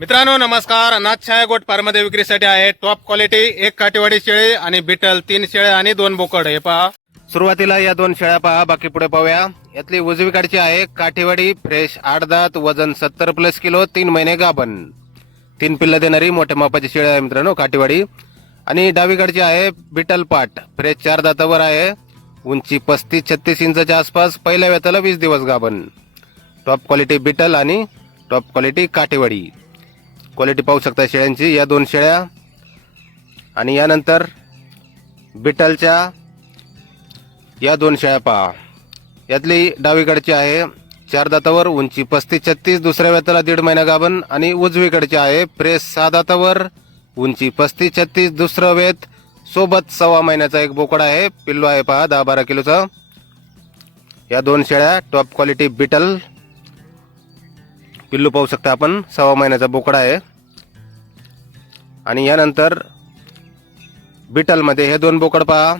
मित्रांनो नमस्कार. अनाथ छाया गोट फार्ममध्ये विक्रीसाठी आहे टॉप क्वालिटी एक काटेवाडी शेळी आणि बिटल तीन शेळ्या आणि दोन बोकड. हे पहा. सुरुवातीला या दोन शेळ्या पहा बाकी पुढे पाहूया. यातली उजवीकडची आहे काठीवाडी फ्रेश आठ दात वजन सत्तर प्लस किलो तीन महिने गाभण. तीन पिल्ल देणारी मोठ्या मापाची शेळी आहे मित्रांनो काठेवाडी. आणि डावीकडची आहे बिटल पाट. फ्रेश चार दातावर आहे. उंची पस्तीस छत्तीस इंचाच्या आसपास पहिल्या वेताला वीस दिवस गाभण. टॉप क्वालिटी बिटल आणि टॉप क्वालिटी काठेवाडी. क्वालिटी पाहू शकता शेळ्यांची. या दोन शेळ्या. आणि यानंतर बिटलच्या या दोन शेळ्या पहा. यातली डावीकडची आहे चार दातावर उंची पस्तीस छत्तीस दुसऱ्या वेताला दीड महिना गाभण आणि उजवीकडची आहे प्रेस सहा दातावर उंची पस्तीस छत्तीस दुसरं वेत सोबत सव्वा महिन्याचा एक बोकड आहे. पिल्लू आहे पहा दहा बारा किलोचा. या दोन शेळ्या टॉप क्वालिटी बिटल. पिल्लू पाहू शकता आपण. सव्वा महिन्याचा बोकडा आहे. आणि यानंतर बिटलमध्ये हे दोन बोकड पहा.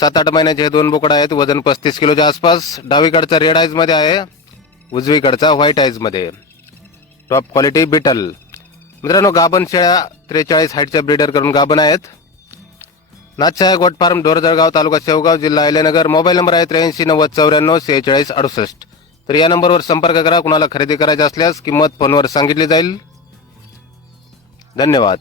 सात आठ महिन्याचे हे दोन बोकड आहेत. वजन पस्तीस किलोच्या आसपास. डावीकडचा रेड आईजमध्ये आहे. उजवीकडचा व्हाईट आईजमध्ये टॉप क्वालिटी बिटल मित्रांनो गाबन शेळ्या त्रेचाळीस हाईटच्या ब्रीडर करून गाबन आहेत. नाथशाह गोट फार्म ढोरजळगाव तालुका शेवगाव जिल्हा अहिल्यानगर. मोबाईल नंबर आहे त्र्याऐंशी नव्वद चौऱ्याण्णव सेहेचाळीस अडुसष्ट. तर या नंबरवर संपर्क करा. कुणाला खरेदी करायची असल्यास किंमत फोनवर सांगितली जाईल. धन्यवाद.